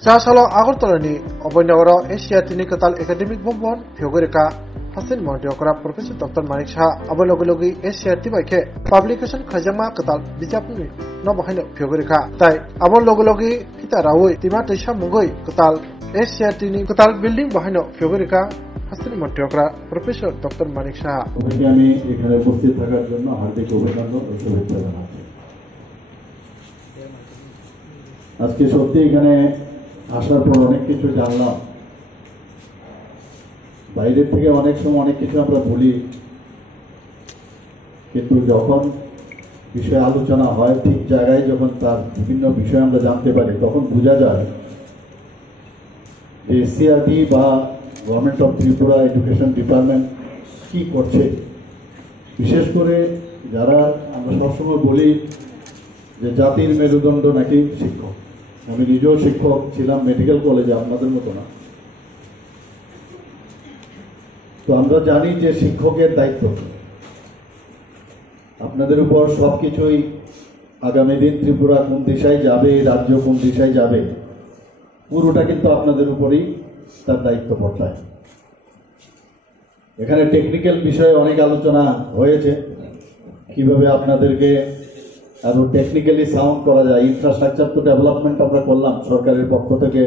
Sasalo Agortolani, Obonoro, Asia Tinikatal Academic Bombon, Fiogorica, Hasan Montiokra, Professor Dr. Manik Shah, Abologologi, Asia Tibake, Publication Kajama Katal, Bijapuni, no behind Fiogorica, Tai, Abologologi, Kitarawi, Timatisha Mugoi, Katal, Asia Tinikatal building behind Fiogorica, Hasan Montiokra, Professor Dr. Manik Shah. আমি এখানে উপস্থিত থাকার জন্য হার্দিক অভিনন্দন ও শুভেচ্ছা জানাচ্ছি। আজকে সত্যি এখানে আসার পর অনেক কিছু জানলাম। বাইরের থেকে অনেক সময় অনেক কিছু আমরা বলি, কিন্তু যখন বিষয় আলোচনা হয় ঠিক জায়গায় যখন তার বিভিন্ন বিষয় আমরা জানতে পারি তখন বোঝা যায় যে এসসিআরটি বা government of Tripura education department কি করছে। বিশেষ করে যারা আমরা সবসময় বলি যে জাতির মেরুদণ্ড নাকি শিক্ষক। আমি নিজেও শিক্ষক ছিলাম মেডিকেল কলেজে, আপনাদের মতো না। তো আমরা জানি যে শিক্ষকের দায়িত্ব আপনাদের উপর সবকিছুই। আগামী দিন ত্রিপুরা কোন দিশায় যাবে, রাজ্য কোন দিশায় যাবে, পুরোটা কিন্তু আপনাদের উপরেই তার দায়িত্ব বর্তায়। এখানে টেকনিক্যাল বিষয়ে অনেক আলোচনা হয়েছে, কিভাবে আপনাদেরকে আরো টেকনিক্যালি সাউন্ড করা যায়। ইনফ্রাস্ট্রাকচার তো ডেভেলপমেন্ট আমরা করলাম সরকারের পক্ষ থেকে,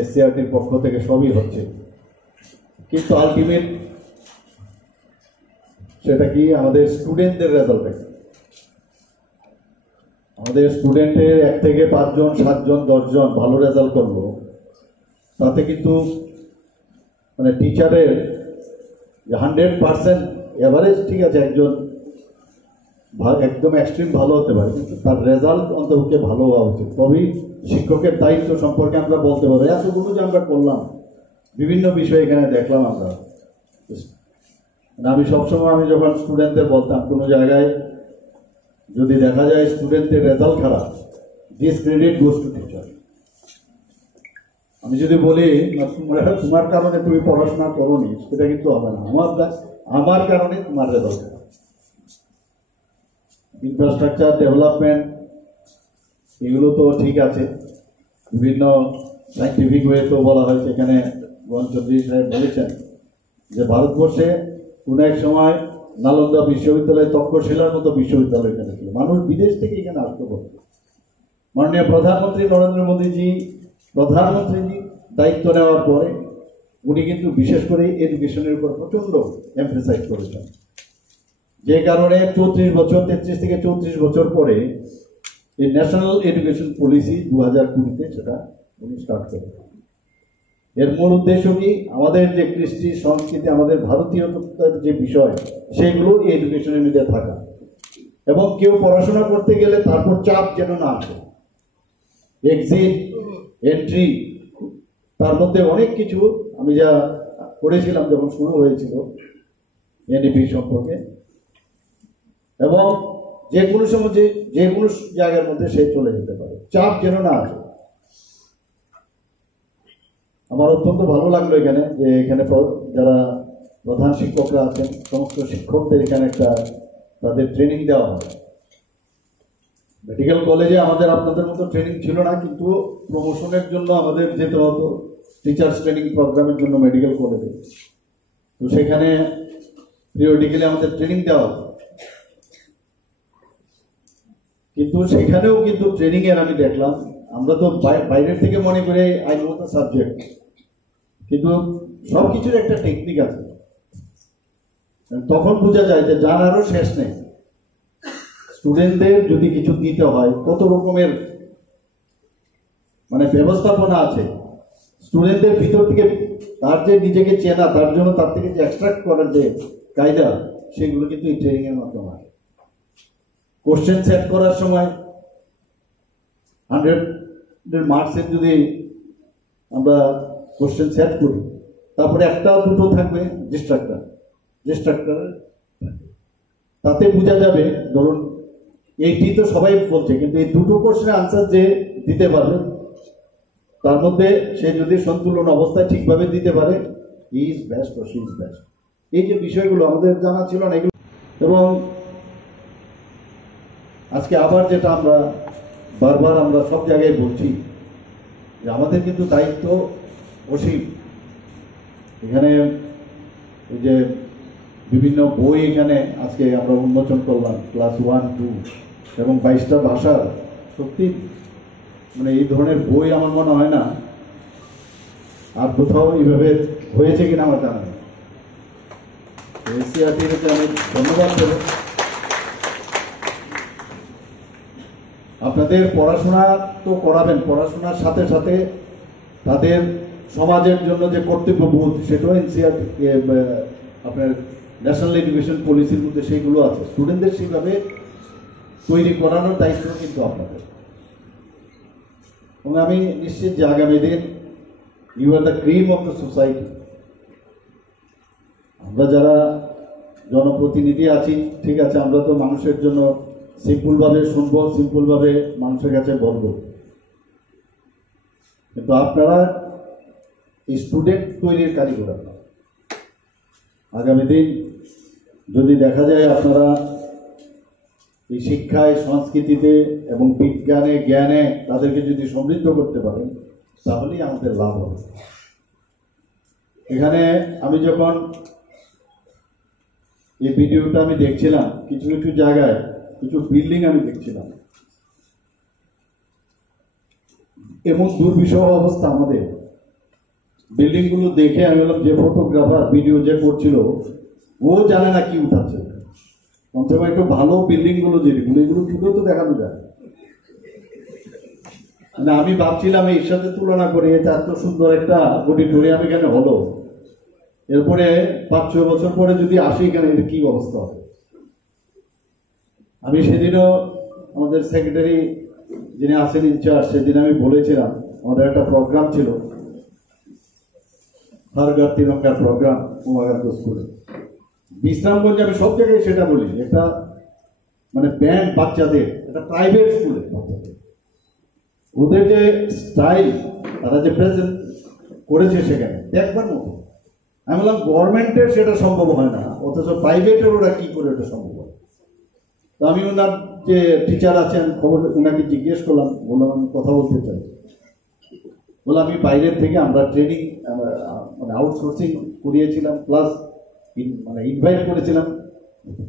এসসিআরটির পক্ষ থেকে, সবই হচ্ছে, কিন্তু আলটিমেট সেটা কি আমাদের স্টুডেন্টদের রেজাল্ট। আমাদের স্টুডেন্টের 1 থেকে 5 জন 7 জন 10 জন ভালো রেজাল্ট করলো, তাতে কিন্তু মানে টিচারের 100% এভারেজ ঠিক আছে, একজন একদম এক্সট্রিম ভালো হতে পারে, কিন্তু তার রেজাল্ট অন্তত ভালো হওয়া উচিত। তবেই শিক্ষকের দায়িত্ব সম্পর্কে আমরা বলতে পারবো। এতগুলো যে আমরা করলাম, বিভিন্ন বিষয় এখানে দেখলাম আমরা। আমি সবসময় আমি যখন স্টুডেন্টদের বলতাম কোনো জায়গায় যদি দেখা যায় স্টুডেন্টের রেজাল্ট খারাপ, this credit goes to teacher. আমি যদি বলি তোমার কারণে তুমি পড়াশোনা করোনি, সেটা কিন্তু হবে না। আমার কারণে তোমার রেজাল্ট খারাপ। ইনফ্রাস্ট্রাকচার ডেভেলপমেন্ট এগুলো তো ঠিক আছে, বিভিন্ন সাইন্টিফিক ওয়ে তো বলা হয়েছে। এখানে চৌধুরী সাহেব বলেছেন যে ভারতবর্ষে কোনো এক সময় নালন্দা বিশ্ববিদ্যালয়, তক্ষশিলার মতো বিশ্ববিদ্যালয় এখানে ছিল। মানুষ বিদেশ থেকে এখানে আসতে পারত। মাননীয় প্রধানমন্ত্রী নরেন্দ্র মোদীজি দায়িত্ব নেওয়ার পরে উনি কিন্তু বিশেষ করে এডুকেশনের উপর প্রচন্ড এমফেসাইজ করেছেন, যে কারণে 33 থেকে 34 বছর পরে এই ন্যাশনাল এডুকেশন পলিসি 2020-তে সেটা উনি স্টার্ট করেন। এর মূল উদ্দেশ্য কি, আমাদের যে কৃষ্টি সংস্কৃতি, আমাদের ভারতীয়তার যে বিষয়, সেগুলো এই এডুকেশনের মধ্যে থাকা, এবং কেউ পড়াশোনা করতে গেলে তারপর চাপ যেন না আসে। এক্সিট, এন্ট্রি, তার মধ্যে অনেক কিছু আমি যা পড়েছিলাম যখন শুরু হয়েছিল এনইপি সম্পর্কে, এবং যে কোনো সময় যে কোনো জায়গার মধ্যে সে চলে যেতে পারে, চাপ যেন না আসে। আমার অত্যন্ত ভালো লাগলো এখানে যে এখানে যারা প্রধান শিক্ষকরা আছেন সমস্ত শিক্ষকদের এখানে একটা তাদের ট্রেনিং দেওয়া হয়। মেডিকেল কলেজে আমাদের আপনাদের মতো ট্রেনিং ছিল না, কিন্তু প্রমোশনের জন্য আমাদের যেতে হতো টিচার্স ট্রেনিং প্রোগ্রামের জন্য মেডিকেল কলেজে। তো সেখানে পিরিয়ডিক্যালি আমাদের ট্রেনিং দেওয়া হতো, কিন্তু সেখানেও কিন্তু ট্রেনিং এর আমি দেখলাম, আমরা তো বাইরের থেকে মনে করে আই নো দ্য সাবজেক্ট, কিন্তু সবকিছুর একটা টেকনিক আছে। তখন বোঝা যায় যে জানারও শেষ নেই। স্টুডেন্টদের যদি কিছু দিতে হয় কত রকমের মানে ব্যবস্থাপনা আছে। স্টুডেন্টদের ভিতর থেকে তার যে নিজেকে চেনা, তার জন্য তার থেকে যে এক্সট্রাক্ট করার যে কায়দা, সেগুলো কিন্তু এই ট্রেনিং এর মাধ্যমে হয়। কোশ্চেন সেট করার সময় 100 মার্কসের যদি আমরা কোশ্চেন সেট করি, তারপরে একটাও দুটো থাকবে ডিস্ট্রাক্টর, তাতে বোঝা যাবে ধরুন এইটি তো সবাই বলছে, কিন্তু এই দুটো কোশ্চেনের আনসার যে দিতে পারবে, তার মধ্যে সে যদি সন্তুলন অবস্থায় ঠিকভাবে দিতে পারে, he is best or she is best. এই যে বিষয়গুলো আমাদের জানা ছিল না এগুলো। এবং আজকে আবার যেটা আমরা বারবার আমরা সব জায়গায় বলছি, যে আমাদের কিন্তু দায়িত্ব অসীম। এখানে এই যে বিভিন্ন বই এখানে আজকে আমরা উন্মোচন করলাম, ক্লাস 1, 2 এবং 22টা ভাষার, সত্যি মানে এই ধরনের বই আমার মনে হয় না আর কোথাও এইভাবে হয়েছে কিনা আমার জানা নেই। এনসিইআরটিকে আমি ধন্যবাদ দেব। আপনাদের পড়াশোনা তো করাবেন, পড়াশোনার সাথে সাথে তাদের সমাজের জন্য যে কর্তব্যবোধ সেটাও এনসিইআরটি আপনার ন্যাশনাল এডুকেশন পলিসির মধ্যে সেইগুলো আছে। স্টুডেন্টদের সেইভাবে তৈরি করানোর দায়িত্ব কিন্তু আপনাদের। এবং আমি নিশ্চিত যে আগামী দিন you are the cream of the society. আমরা যারা জনপ্রতিনিধি আছি, ঠিক আছে, আমরা তো মানুষের জন্য সিম্পলভাবে শুনবো, সিম্পলভাবে মানুষের কাছে বলবো, কিন্তু আপনারা স্টুডেন্ট তৈরির কারিগর। আগামী দিন যদি দেখা যায় আপনারা এই শিক্ষায়, সংস্কৃতিতে এবং বিজ্ঞানে, জ্ঞানে তাদেরকে যদি সমৃদ্ধ করতে পারেন, তাহলেই আমাদের লাভ হবে। এখানে আমি যখন এই ভিডিওটা আমি দেখছিলাম, কিছু কিছু জায়গায় কিছু বিল্ডিং আমি দেখছিলাম, এবং দুর্বিষহ অবস্থা আমাদের বিল্ডিংগুলো দেখে আমি বললাম যে ফটোগ্রাফার ভিডিও যে করছিল ও জানে না কি উঠাচ্ছে। অন্তত একটু ভালো বিল্ডিংগুলো যেগুলো, এগুলো তুলেও তো দেখানো যায় না। আমি ভাবছিলাম এর সাথে তুলনা করে এটা এত সুন্দর একটা অডিটোরিয়াম এখানে হলো, এরপরে 5-6 বছর পরে যদি আসি এখানে, এটা কি অবস্থা হবে। আমি সেদিনও আমাদের সেক্রেটারি যিনি আছেন ইনচার্জ, সেদিন আমি বলেছিলাম আমাদের একটা প্রোগ্রাম ছিল, হর ঘর তিরঙ্গার প্রোগ্রাম উমাকান্ত স্কুলে, বিশ্রামগঞ্জে। আমি সব জায়গায় সেটা বলি, একটা মানে ব্যান্ড বাচ্চাদের, একটা প্রাইভেট স্কুলে বাচ্চাদের, ওদের যে স্টাইল, তারা যে প্রেজেন্ট করেছে সেখানে দেখবার মতো। আমি বললাম গভর্নমেন্টের সেটা সম্ভব হয় না, অথচ প্রাইভেটের ওরা কি করে ওটা সম্ভব হয়। তো আমি ওনার যে টিচার আছেন খবর ওনাকে জিজ্ঞেস করলাম, বললাম আমি কথা বলতে চাই। বলে আমি বাইরের থেকে আমরা ট্রেনিং মানে আউটসোর্সিং করিয়েছিলাম, প্লাস মানে ইনভাইট করেছিলাম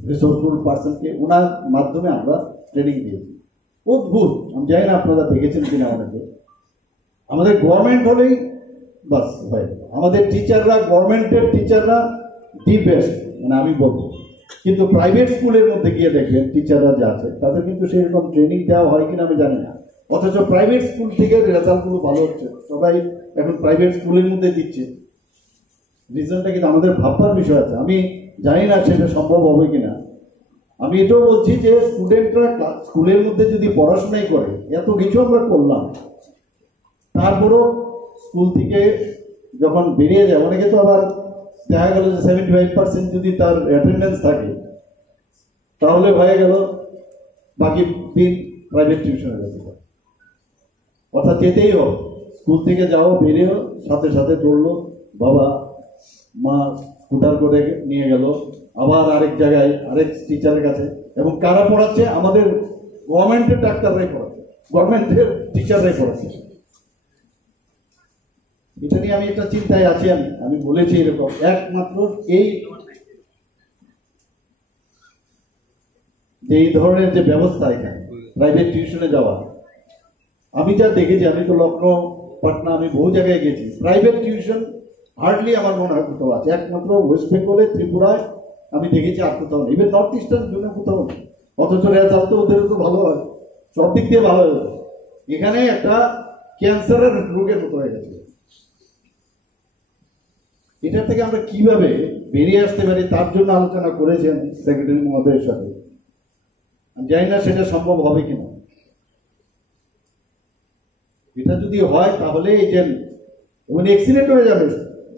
রিসোর্সফুল পার্সনকে, ওনার মাধ্যমে আমরা ট্রেনিং দিয়েছি। অদ্ভুত, আমি জানি না আপনারা দেখেছেন কিনা অনেকে। আমাদের গভর্নমেন্ট হলেই বাস ভাই, আমাদের টিচাররা, গভর্নমেন্টের টিচাররা দি বেস্ট মানে আমি বলবো, কিন্তু প্রাইভেট স্কুলের মধ্যে গিয়ে দেখবেন টিচাররা যা আছে তাদের কিন্তু সেরকম ট্রেনিং দেওয়া হয় কিনা আমি জানি না, অথচ প্রাইভেট স্কুল থেকে রেজাল্টগুলো ভালো হচ্ছে। সবাই এখন প্রাইভেট স্কুলের মধ্যে দিচ্ছে, রিজনটা কিন্তু আমাদের ভাববার বিষয় আছে। আমি জানি না সেটা সম্ভব হবে কিনা। আমি এটাও বলছি যে স্টুডেন্টরা স্কুলের মধ্যে যদি পড়াশোনাই করে, এত কিছু আমরা করলাম, তারপরও স্কুল থেকে যখন বেরিয়ে যায়, অনেকে তো আবার দেখা গেল যে 75% যদি তার অ্যাটেন্ডেন্স থাকে, তাহলে হয়ে গেল বাকি দিন প্রাইভেট টিউশনে যেতে পারে। অর্থাৎ যেতেই হোক, স্কুল থেকে যাও, বেরিয়েও সাথে সাথে দৌড়লো, বাবা মা স্কুটার করে নিয়ে গেল আবার আরেক জায়গায় আরেক টিচারের কাছে। এবং কারা পড়াচ্ছে? আমাদের গভর্নমেন্টের ডাক্তাররাই পড়াচ্ছে, গভর্নমেন্টের টিচাররাই পড়াচ্ছে। এটা নিয়ে আমি একটা চিন্তায় আছি। আমি বলেছি এরকম একমাত্র এই ধরনের যে ব্যবস্থা এখানে প্রাইভেট টিউশনে যাওয়া, আমি যা দেখেছি, আমি তো লখনৌ, পাটনা, আমি বহু জায়গায় গেছি, প্রাইভেট টিউশন হার্ডলি আমার মনে হয় কোথাও আছে। একমাত্র ওয়েস্ট বেঙ্গলে, ত্রিপুরায় আমি দেখেছি, আর কোথাও নেই। ইভেন নর্থ ইস্টার্ন জন্য কোথাও নেই। অথচ রেজাল্ট তো ওদেরও তো ভালো হয়, সব দিক দিয়ে ভালো হয়ে যায়। এখানে একটা ক্যান্সারের রোগের মতো হয়ে গেছে। এটার থেকে আমরা কিভাবে বেরিয়ে আসতে পারি তার জন্য আলোচনা করেছেন সেক্রেটারি মহোদয়ের সাথে। জানি না সেটা সম্ভব হবে কিনা। এটা যদি হয় তাহলে এই যে এক্সিলেন্ট হয়ে যাবে।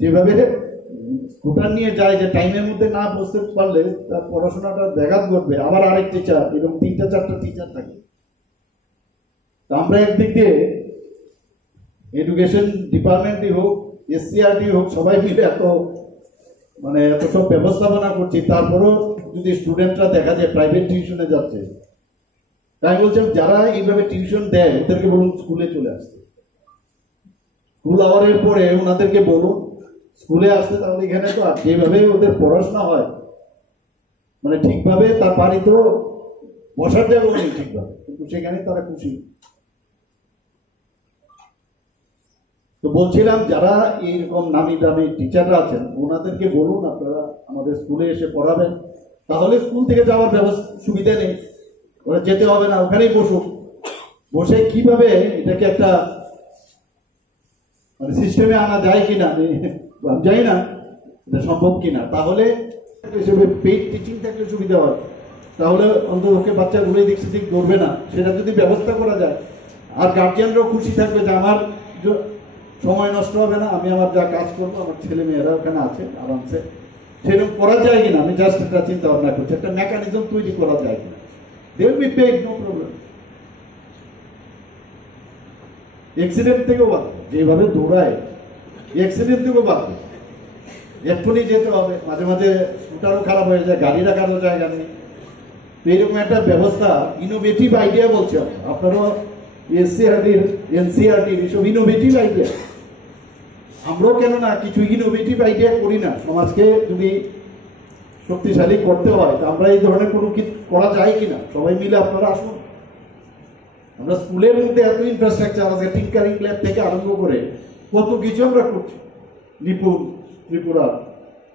যেভাবে স্কুটার নিয়ে যায়, যে টাইমের মধ্যে না বসতে পারলে তার পড়াশোনাটা ব্যাঘাত ঘটবে। আবার আরেক টিচার, এরকম 3-4টা টিচার থাকে। তা আমরা একদিক দিয়ে এডুকেশন ডিপার্টমেন্টই হোক, এসসিআরটি হোক, সবাই মিলে এত সব ব্যবস্থাপনা করছি, তারপরেও যদি স্টুডেন্টরা দেখা যায় প্রাইভেট টিউশনে যাচ্ছে, তাই বলছেন যারা এইভাবে টিউশন দেয় ওদেরকে বলুন স্কুলে চলে আসতে। স্কুল আওয়ারের পরে ওনাদেরকে বলুন স্কুলে আসতে, তাহলে এখানে তো যেভাবে ওদের পড়াশোনা হয় মানে ঠিকভাবে তার বাড়িতেও বসার জায়গাও নেই ঠিকভাবে, কিন্তু সেখানে তারা খুশি। তো বলছিলাম যারা এইরকম নামি দামি টিচাররা আছেন ওনাদেরকে বলুন আপনারা আমাদের স্কুলে এসে পড়াবেন, তাহলে স্কুল থেকে যাওয়ার ব্যবস্থা সুবিধা নেই, ওরা যেতে হবে না, ওখানেই বসুক। বসে কিভাবে এটাকে একটা মানে সিস্টেমে আনা যায় কিনা আমি জানি না এটা সম্ভব কিনা। তাহলে হিসেবে পেইড টিচিং থাকলে সুবিধা হয়, তাহলে অন্ততপক্ষে বাচ্চাগুলোই দিক সেদিক ধরবে না, সেটা যদি ব্যবস্থা করা যায়। আর গার্জিয়ানরাও খুশি থাকবে যে আমার সময় নষ্ট হবে না, আমি আমার যা কাজ করবো, আমার ছেলে মেয়েরা ওখানে আছে আরামসে। সেরকম করা যায় কিনা আমি জাস্ট একটা চিন্তা ভাবনা করছি, একটা মেকানিজম তৈরি করা যায় কিনা। They will be paid, no problem. Accident থেকেও বাঁচবে, যেভাবে দৌড়ায় অ্যাক্সিডেন্ট থেকেও বাঁচবে। এক্ষুনি যেতে হবে, মাঝে মাঝে স্কুটারও খারাপ হয়ে যায়, গাড়ি রাখারও জায়গা নেই। তো এরকম একটা ব্যবস্থা, ইনোভেটিভ আইডিয়া বলছি আপনারাও এনসিআরটির এসব ইনোভেটিভ আইডিয়া, আমরাও কেন না কিছু ইনোভেটিভ আইডিয়া করি না। সমাজকে যদি শক্তিশালী করতে হয় তা আমরা এই ধরনের কোনো কিছু করা যায় কিনা, সবাই মিলে আপনারা আসুন। আমরা স্কুলের মধ্যে এত ইনফ্রাস্ট্রাকচার আছে, টিঙ্কারিং ল্যাব থেকে আরম্ভ করে কত কিছু আমরা করছি, নিপুণ ত্রিপুরা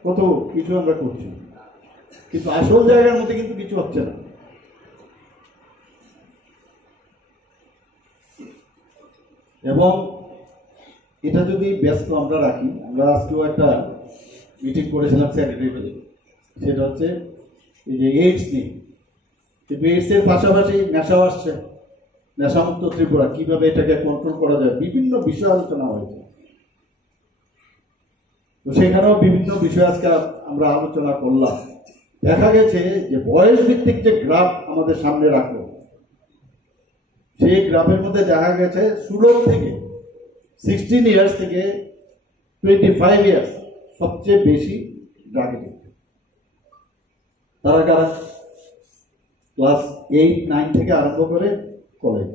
কত কিছু আমরা করছি, কিন্তু আসল জায়গার মধ্যে কিন্তু কিছু হচ্ছে না। এবং এটা যদি ব্যস্ত আমরা রাখি, আমরা আজকেও একটা মিটিং করেছিলাম স্যানিটারি, সেটা হচ্ছে এই যে এইডস নিয়ে, কিন্তু এইডস এর পাশাপাশি নেশাও আসছে, নেশামুক্ত ত্রিপুরা কিভাবে এটাকে কন্ট্রোল করা যায়, বিভিন্ন বিষয় আলোচনা হয়েছে। তো সেখানেও বিভিন্ন বিষয় আজকে আমরা আলোচনা করলাম। দেখা গেছে যে বয়স ভিত্তিক যে গ্রাফ আমাদের সামনে রাখলো, সেই গ্রাফের মধ্যে দেখা গেছে 16 থেকে 16 ইয়ার্স থেকে 25 ইয়ার্স সবচেয়ে বেশি ড্রাগ এডিক্ট। তারা কারা? ক্লাস 8, 9 থেকে আরম্ভ করে কলেজ,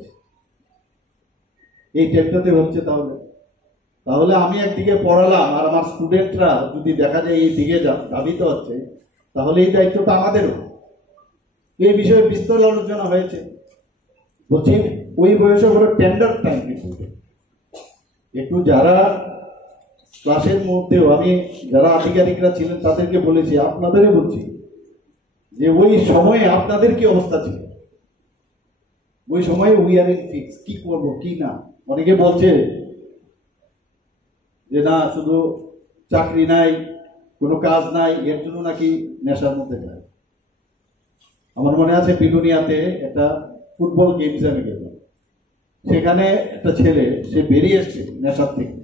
এই টাইমটাতে হচ্ছে। তাহলে আমি একদিকে পড়ালাম আর আমার স্টুডেন্টরা যদি দেখা যায় এই দিকে ধাবিত হচ্ছে, তাহলে এই দায়িত্বটা আমাদেরও। এই বিষয়ে বিস্তর আলোচনা হয়েছে। বলছি ওই বয়সে হলো টেন্ডার টাইম, একটু যারা ক্লাসের মধ্যেও আমি যারা আধিকারিকরা ছিলেন তাদেরকে বলেছি, আপনাদেরও বলছি যে ওই সময়ে আপনাদের কি অবস্থা ছিল, ওই সময় উই আর ইন ফিক্স, কি করবো কি না। অনেকে বলছে যে না শুধু চাকরি নাই, কোনো কাজ নাই, এর জন্য নাকি নেশার মধ্যে যায়। আমার মনে আছে বিলুনিয়াতে একটা ফুটবল গেমসে আমি গেলাম, সেখানে একটা ছেলে সে বেরিয়ে এসছে নেশার থেকে।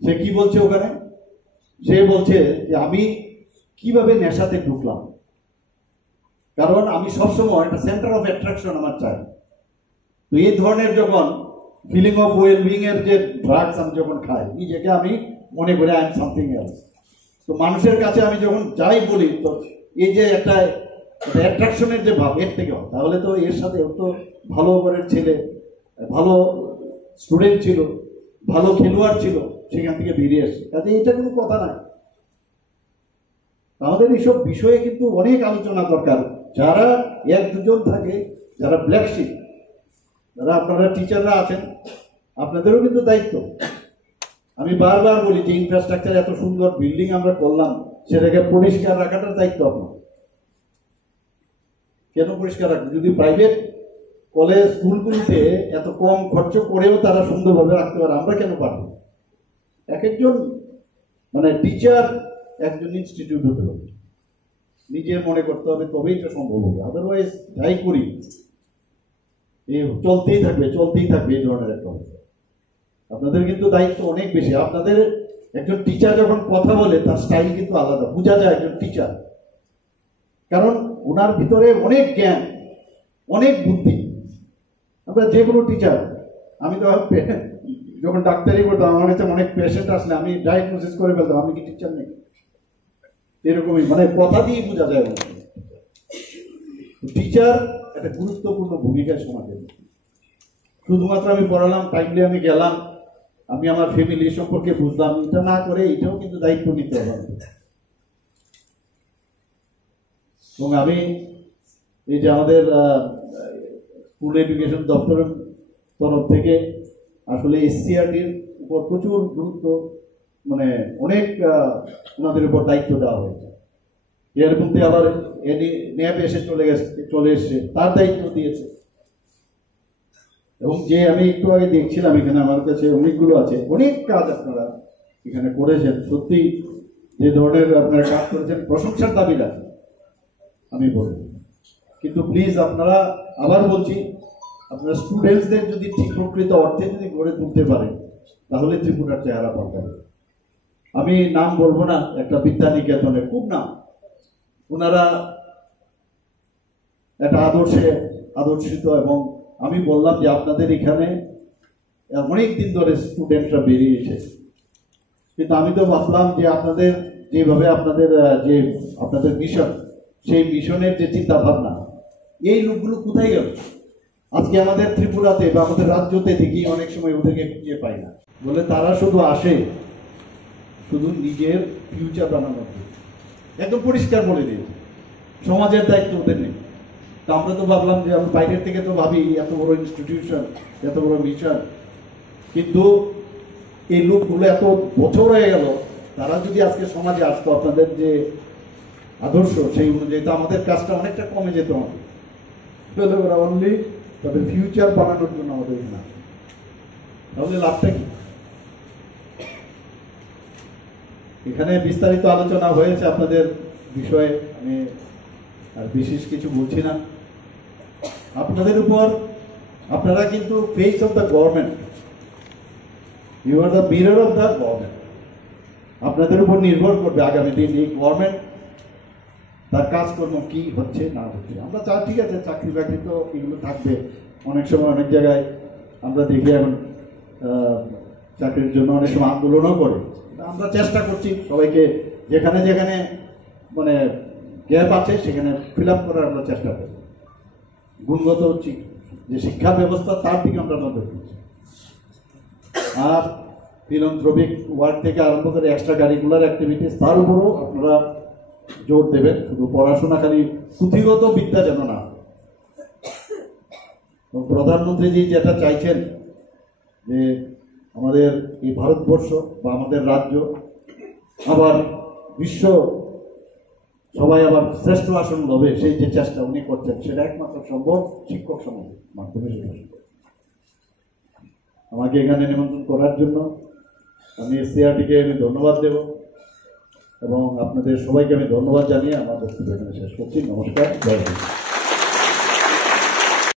সে কি বলছে ওখানে, সে বলছে যে আমি কিভাবে নেশাতে ঢুকলাম, কারণ আমি সবসময় একটা সেন্টার অফ অ্যাট্রাকশন আমার চাই। তো এই ধরনের যখন ফিলিং অফ ওয়েলবিং এর যে ড্রাগস আমি যখন খাই, নিজেকে আমি মনে করি আই এম সামথিং এলস। তো মানুষের কাছে আমি যখন যাই বলি, তো এই যে একটা অ্যাট্রাকশনের যে ভাব এর থেকে হয়, তাহলে তো এর সাথে তো ভালো ঘরের ছেলে, ভালো স্টুডেন্ট ছিল, ভালো খেলোয়াড় ছিল, সেখান থেকে বেরিয়ে আসছে। কাজে এটা কোনো কথা নাই। আমাদের এইসব বিষয়ে কিন্তু অনেক আলোচনা দরকার। যারা 1-2 থাকে, যারা ব্ল্যাক শিপ, যারা আপনারা টিচাররা আছেন, আপনাদেরও কিন্তু দায়িত্ব। আমি বারবার বলি যে ইনফ্রাস্ট্রাকচার এত সুন্দর বিল্ডিং আমরা করলাম, সেটাকে পরিষ্কার রাখাটার দায়িত্ব আপনার। কেন পরিষ্কার রাখবেন? যদি প্রাইভেট কলেজ স্কুলগুলিতে এত কম খরচ করেও তারা সুন্দরভাবে রাখতে পারে, আমরা কেন পারবো? এক একজন মানে টিচার একজন ইনস্টিটিউট হতে হবে, নিজের মনে করতে হবে, তবেই এটা সম্ভব হবে। আদারওয়াইজ যাই করি চলতেই থাকবে এই ধরনের একটা অবস্থা। আপনাদের কিন্তু দায়িত্ব অনেক বেশি। আপনাদের একজন টিচার যখন কথা বলে তার স্টাইল কিন্তু আলাদা, বোঝা যায় একজন টিচার, কারণ ওনার ভিতরে অনেক জ্ঞান, অনেক বুদ্ধি। আমরা যে কোনো টিচার, আমি তো যখন ডাক্তারি করতাম আমার কাছে অনেক পেশেন্ট আসলে আমি ডায়াগনোসিস করে ফেলতাম আমি কি টিচার নেই, এরকমই মানে কথা দিয়ে বোঝা যায়। টিচার একটা গুরুত্বপূর্ণ ভূমিকায় সমাজের। শুধুমাত্র আমি পড়ালাম, টাইমলি আমি গেলাম, আমি আমার ফ্যামিলি সম্পর্কে বুঝলাম, এটা না করে এটাও কিন্তু দায়িত্ব নিতে হবে। এবং আমি এই যে আমাদের স্কুল এডুকেশন দপ্তরের তরফ থেকে আসলে এসসিআরটির উপর প্রচুর গুরুত্ব, মানে অনেক ওনাদের উপর দায়িত্ব দেওয়া হয়েছে। এর মধ্যে আবার ন্যাপ এসে চলে এসছে, তার দায়িত্ব দিয়েছে। এবং যে আমি একটু আগে দেখছিলাম এখানে আমার কাছে অনেকগুলো আছে, অনেক কাজ আপনারা এখানে করেছেন। সত্যি যে ধরনের আপনারা কাজ করেছেন প্রশংসার দাবি রাখেন আমি বলব। কিন্তু প্লিজ আপনারা, আবার বলছি, আপনারা স্টুডেন্টসদের যদি ঠিক প্রকৃত অর্থে যদি গড়ে তুলতে পারেন তাহলে ত্রিপুরার চেহারা পাল্টাবে। আমি নাম বলবো না, একটা বিদ্যানিকেতনের খুব নাম, ওনারা একটা আদর্শিত। এবং আমি বললাম যে আপনাদের এখানে অনেক দিন ধরে স্টুডেন্টরা বেরিয়েছে, কিন্তু আমি তো ভাবলাম যে আপনাদের যেভাবে আপনাদের মিশন, সেই মিশনের যে চিন্তা ভাবনা, এই লোকগুলো কোথায় গেল? আজকে আমাদের ত্রিপুরাতে বা আমাদের রাজ্যতে দেখি অনেক সময় ওদেরকে খুঁজে পাই না। বলে তারা শুধু আসে শুধু নিজের ফিউচার বানানোর জন্য, একদম পরিষ্কার বলে দিয়েছে, সমাজের দায়িত্ব ওদের নেই। তা আমরা তো ভাবলাম যে আমরা বাইরের থেকে তো ভাবি এত বড় ইনস্টিটিউশন, এত বড় মিশন, কিন্তু এই লোকগুলো এত বছর হয়ে গেল, তারা যদি আজকে সমাজে আসতো আপনাদের যে আদর্শ সেই অনুযায়ী, তো আমাদের কাজটা অনেকটা কমে যেত। ওরা অনলি তাদের ফিউচার বানানোর জন্য আমাদের না, তাহলে লাভটা কি? এখানে বিস্তারিত আলোচনা হয়েছে আপনাদের বিষয়ে, আমি আর বিশেষ কিছু বলছি না। আপনাদের উপর, আপনারা কিন্তু face of the government, you are the mirror of the government. আপনাদের উপর নির্ভর করবে আগামী দিন এই গভর্নমেন্ট তার কাজকর্ম কি হচ্ছে না হচ্ছে। আমরা ঠিক আছে, চাকরি বাকরি তো এগুলো থাকবে, অনেক সময় অনেক জায়গায় আমরা দেখি এখন চাকরির জন্য অনেক সময় আন্দোলনও করে। আমরা চেষ্টা করছি সবাইকে যেখানে যেখানে মানে গ্যাপ আছে সেখানে ফিল আপ করার আমরা চেষ্টা করি। গুণগত যে শিক্ষা ব্যবস্থা তার দিকে আমরা নজর দিচ্ছি। আর ফিলান্থ্রপিক ওয়ার্ক থেকে আরম্ভ করে এক্সট্রা কারিকুলার অ্যাক্টিভিটিস, তার উপরও আপনারা জোর দেবেন। শুধু পড়াশোনা, খালি পুঁথিগত বিদ্যা যেন না। প্রধানমন্ত্রীজি যেটা চাইছেন যে আমাদের এই ভারতবর্ষ বা আমাদের রাজ্য আবার বিশ্ব সবাই আবার শ্রেষ্ঠ আসন লবে, সেই যে চেষ্টা উনি করছেন, সেটা একমাত্র সম্ভব শিক্ষক সমাজের মাধ্যমে। আমাকে এখানে নিমন্ত্রণ করার জন্য আমি এসসিআরটিকে আমি ধন্যবাদ দেব এবং আপনাদের সবাইকে আমি ধন্যবাদ জানিয়ে আমার বক্তব্য এখানে শেষ করছি। নমস্কার, জয় হিন্দ।